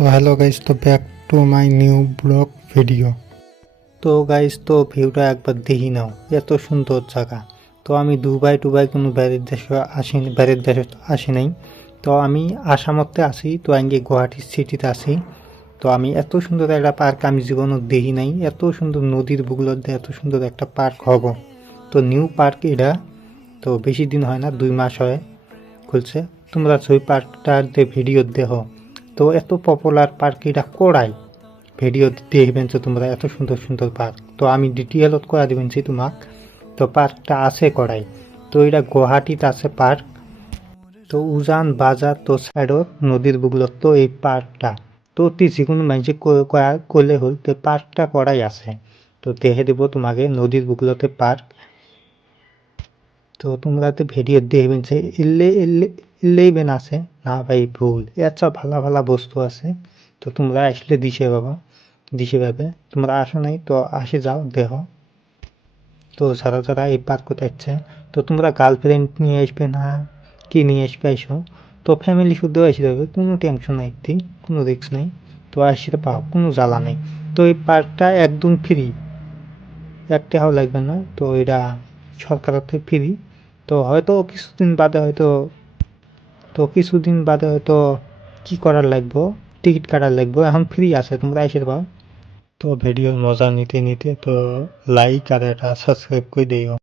তো hello guys, তো back to my new blog video. তো গাইস, তো ভিউটা একবার দেখি নাও, এত সুন্দর জায়গা। তো আমি দুবাই কোনো বাইরের দেশে আসি নাই। তো আমি আসামতে আছি, তো আমি গুয়াহাটি সিটিতে আছি। তো আমি এত সুন্দর একটা পার্ক আমি জীবনও দেখি নাই। এত সুন্দর নদীর বুকগুলোতে এত সুন্দর একটা পার্ক হব। তো নিউ পার্ক এটা, তো বেশি দিন হয় না, 2 মাস হয় খুলছে। তোমরা ওই পার্কটার ভিডিও দেখো, তো এত পপুলার পার্ক এটা করাই ভিডিও দেখবেন যে তোমরা এত সুন্দর সুন্দর পার্ক। তো আমি ডিটেলত করা দিবেন তোমাক। তো পার্কটা আছে করাই, তো এটা গুয়াহাটিতে আছে পার্ক। তো উজান বাজার তো সাইডত নদীর বুকলত তো এই পার্কটা, তো যিকোনো মানুষে করলে হল, তো পার্কটা করাই আছে। তো দেখে দিব তোমাকে নদীর বুকলতে পার্ক। তো তোমরা তো ভিডিও দেখবেন যে ইলেভেন আছে না ভাই, ভুল, এত ভালো ভালো বস্তু আছে। তো তোমরা আসলে দিশে পাবে। তোমরা আসো নাই তো আসে যাও দেখো। তো যারা যারা এই পার্ক করতে আসছে, তো তোমরা গার্লফ্রেন্ড নিয়ে আসবে না কি নিয়ে আসবে আইসো। তো ফ্যামিলি শুদ্ধ আসতে হবে, কোনো টেনশন নাই, কোনো রিস্ক নেই। তো আসতে পাও, কোনো জ্বালা নেই। তো এই পার্কটা একদম ফ্রি, একটাও লাগবে না। তো এটা সরকারের থেকে ফ্রি। তো হয়তো কিছুদিন বাদে হয়তো কি করার লাগবো, টিকিট কাটার লাগবো। এখন ফ্রি আছে, তোমরা এসে পাও। তো ভিডিওর মজা নিতে নিতে তো লাইক আর একটা সাবস্ক্রাইব করে দিও।